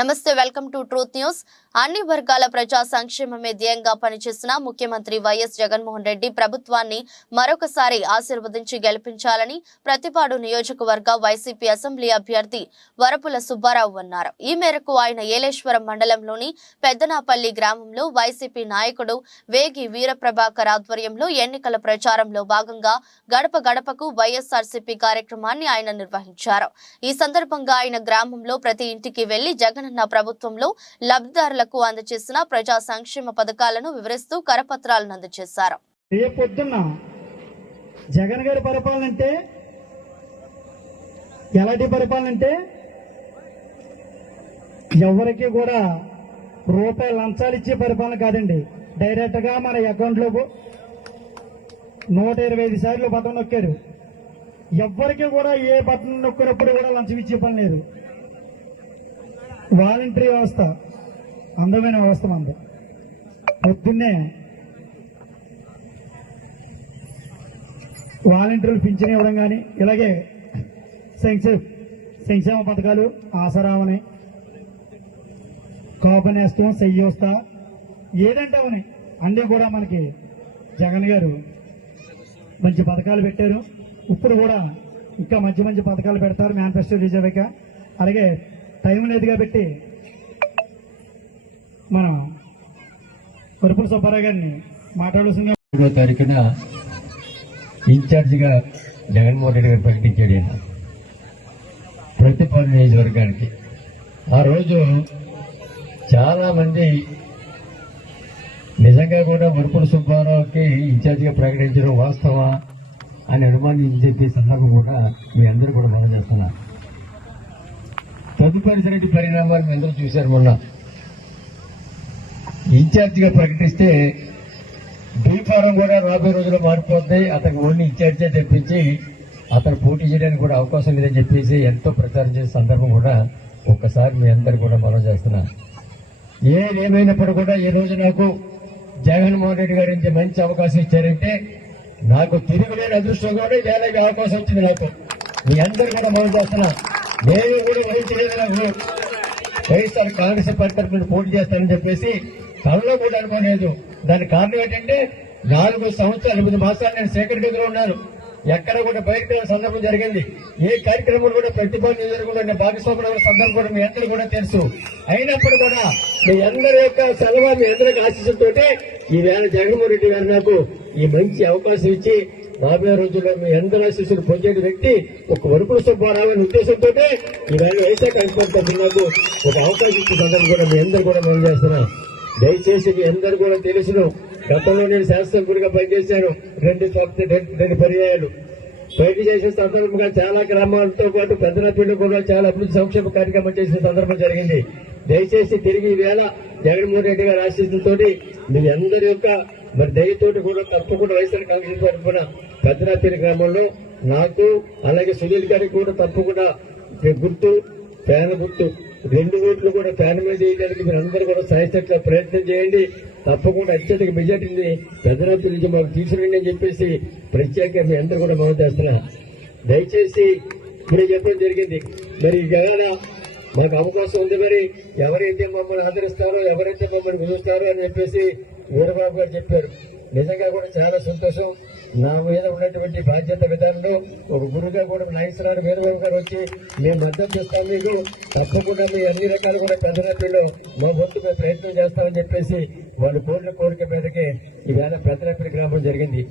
నమస్తే, welcome to truth news. అన్ని వర్గాల ప్రజా సంక్షేమమే ధ్యేయంగా పనిచేసిన ముఖ్యమంత్రి వైఎస్ జగన్మోహన్ రెడ్డి ప్రభుత్వాన్ని మరొకసారి ఆశీర్వదించి గెలిపించాలని ప్రతిపాడు నియోజకవర్గ వైసీపీ అసెంబ్లీ అభ్యర్థి వరపుల సుబ్బారావు అన్నారు. ఈ మేరకు ఆయన ఏలేశ్వరం మండలంలోని పెద్దనాపల్లి గ్రామంలో వైసీపీ నాయకుడు వేగి వీరప్రభాకర్ ఆధ్వర్యంలో ఎన్నికల ప్రచారంలో భాగంగా గడప గడపకు వైఎస్ఆర్సీపీ కార్యక్రమాన్ని ఆయన నిర్వహించారు. ఈ సందర్భంగా ఆయన గ్రామంలో ప్రతి ఇంటికి వెళ్లి జగనన్న ప్రభుత్వంలో లబ్ధిదారులకు అందజేసిన ప్రజా సంక్షేమ పథకాలను వివరిస్తూ కరపత్రాలను అందజేశారు. రేపొద్దున్న జగన్ గారి పరిపాలన అంటే ఎలాంటి పరిపాలన అంటే ఎవరికి కూడా రూపాయలు లంచాలు ఇచ్చే పరిపాలన కాదండి. డైరెక్ట్ గా మన అకౌంట్ లో 125 సార్లు బటన్ నొక్కారు. ఎవరికి కూడా ఏ బటన్ నొక్కినప్పుడు కూడా లంచం ఇచ్చే పని లేదు. వాలంటరీ వ్యవస్థ అందమైన వ్యవస్థ మంది. పొద్దున్నే వాలంటీర్లు పింఛన్ ఇవ్వడం కానీ, ఇలాగే సంక్షేమ పథకాలు ఆసరావని, కాపనేస్తం, సయ్యోస్తా, ఏదంటే అవని అన్నీ కూడా మనకి జగన్ గారు మంచి పథకాలు పెట్టారు. ఇప్పుడు కూడా ఇంకా మంచి మంచి పథకాలు పెడతారు మేనిఫెస్టో రిజర్వేగా. అలాగే టైం లేదు కాబట్టి మనం వరపుల సుబ్బారావు గారిని మాట్లాడాల్సిందిగా. 3వ తారీఖున ఇన్ఛార్జిగా జగన్మోహన్ రెడ్డి గారు ప్రకటించాడు ప్రతిపాడు నియోజకవర్గానికి. ఆ రోజు చాలా మంది నిజంగా కూడా వరపుల సుబ్బారావుకి ఇన్ఛార్జిగా ప్రకటించడం వాస్తవా అని అనుమానించి చెప్పే సందర్భం కూడా మీ అందరూ కూడా మనం చేస్తున్నారు. తదుపరి పరిణామాలు మీ అందరూ చూశారు. మొన్న ఇన్ఛార్జిగా ప్రకటిస్తే బీఫారం కూడా రాబోయే రోజుల్లో మారిపోతుంది, అతనికి ఓన్లీ ఇన్ఛార్జే తెప్పించి అతను పోటీ చేయడానికి కూడా అవకాశం లేదని చెప్పేసి ఎంతో ప్రచారం చేసే సందర్భం కూడా ఒక్కసారి మీ అందరు కూడా మనం చేస్తున్నా. ఏదేమైనప్పుడు కూడా ఈ రోజు నాకు జగన్మోహన్ రెడ్డి గారి నుంచి మంచి అవకాశం ఇచ్చారంటే నాకు తిరుగులేని అదృష్టం కూడా ఇదేలాగే అవకాశం వచ్చింది. నాకు మీ అందరు కూడా మనం చేస్తున్నా. నేను కూడా వహించలేదు. నాకు వైఎస్ఆర్ కాంగ్రెస్ పార్టీ తరఫున పోటీ చేస్తానని చెప్పేసి కళ్ళలో కూడా అనుకోలేదు. దానికి కారణం ఏంటంటే 4 సంవత్సరాలు 8 మాసాలు నేను సేకరణ గదిలో ఉన్నాను. ఎక్కడ కూడా బయటకు వెళ్ళిన సందర్భం జరిగింది. ఏ కార్యక్రమం కూడా ప్రతిభా నియోజకవర్గంలో భాగస్వామ్యం సందర్భం కూడా మీ అందరూ కూడా తెలుసు. అయినప్పుడు కూడా మీ అందరి యొక్క సెలవు, మీ అందరికి ఆశీస్సులతో ఈవేళ జగన్మోహన్ రెడ్డి గారు నాకు ఈ మంచి అవకాశం ఇచ్చి రాబోయే రోజుల్లో మీ అందరి ఆశీస్సులు పొందే వ్యక్తి ఒక వరపుల సుబ్బారావు అనే ఉద్దేశంతో ఈవేళ వైశాఖ అధికారులతో నాకు ఒక అవకాశం ఇచ్చే సందర్భం కూడా మీ అందరూ కూడా మనం చేస్తున్నాం. దయచేసి మీ అందరూ కూడా తెలుసును. గతంలో నేను శాసనసభ్యుడిగా పనిచేశాను 2 పర్యాయాలు. బయట చేసే సందర్భంగా చాలా గ్రామాలతో పాటు పెద్దనపల్లి కూడా చాలా అభివృద్ధి సంక్షేమ కార్యక్రమం చేసిన సందర్భం జరిగింది. దయచేసి తిరిగి ఈవేళ జగన్మోహన్ రెడ్డి గారి ఆశీస్సులతో మీ అందరి యొక్క మరి దయతోటి కూడా తప్పకుండా వైఎస్ఆర్ కాంగ్రెస్ తరఫున పెద్దనపల్లి గ్రామంలో నాకు అలాగే సునీల్ గారికి కూడా తప్పకుండా గుర్తు ఫ్యాన్ గుర్తు 2 ఓట్లు కూడా ఫ్యాన్ మీద వేయడానికి మీరు అందరూ కూడా సాయశక్తిగా ప్రయత్నం చేయండి. తప్పకుండా అత్యధిక మెజార్టీని పెద్దనపల్లి నుంచి మాకు తీసుకురండి అని చెప్పేసి ప్రత్యేకంగా మీ అందరూ కూడా మనం చేస్తున్నా. దయచేసి మీరు చెప్పడం జరిగింది. మరి జగన్ మాకు అవకాశం ఉంది, మరి ఎవరైతే మమ్మల్ని ఆదరిస్తారో, ఎవరైతే మమ్మల్ని పిలుస్తారో అని చెప్పేసి వీరబాబు గారు చెప్పారు. నిజంగా కూడా చాలా సంతోషం. నా మీద ఉన్నటువంటి బాధ్యత విధానంలో ఒక గురుగా కూడా నాగేశ్వరరావు వీరబాబు గారు వచ్చి మేము మద్దతు చేస్తాం, మీకు తప్పకుండా మీ అన్ని రకాలు కూడా పెద్దనపల్లిలో మా వంతు మేము ప్రయత్నం చేస్తామని చెప్పేసి వాళ్ళు కోరిక మేరకే ఈవేళ పెద్దనపల్లి గ్రామం జరిగింది.